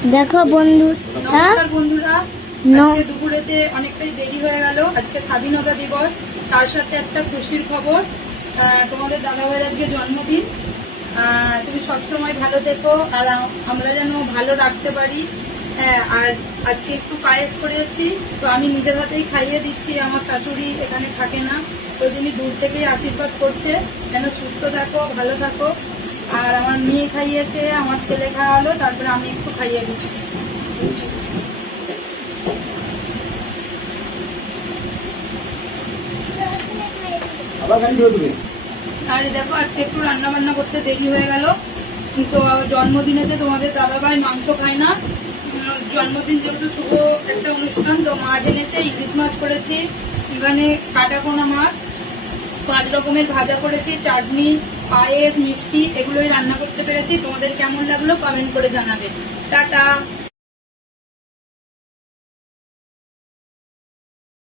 দেখো বন্ধু, নমস্কার বন্ধুরা, আজকে দুপুরেতে অনেকটাই দেরি হয়ে গেল। আজকে স্বাধীনতা দিবস, তার সাথে একটা খুশির খবর। তোমাদের দাদাভাইয়ের আজকে জন্মদিন। তুমি সবসময় ভালো থেকো আর আমরা যেন ভালো রাখতে পারি। আর আজকে একটু পায়েস করেছি, তো আমি নিজের হাতেই খাইয়ে দিচ্ছি। আমার শাশুড়ি এখানে থাকে না, ওই জন্যই দূর থেকেই আশীর্বাদ করছে যেন সুস্থ থাকো, ভালো থাকো। আর আমার মেয়ে খাইয়েছে, আমার ছেলে খাওয়ালো, তারপরে আমি একটু খাইয়ে দিচ্ছি। আর দেখো আজকে একটু রান্না বান্না করতে দেরি হয়ে গেল। তো জন্মদিনেতে তোমাদের দাদাভাই মাংস খায় না। জন্মদিন যেহেতু শুভ একটা অনুষ্ঠান, তো মাছ এনেছে, ইলিশ মাছ করেছি, এখানে কাটাপোনা মাছ, 5 রকমের ভাজা করেছি, চাটনি, পায়েস, মিষ্টি, এগুলোই রান্না করতে পেরেছি। তোমাদের কেমন লাগলো কমেন্ট করে জানাবে। টাটা।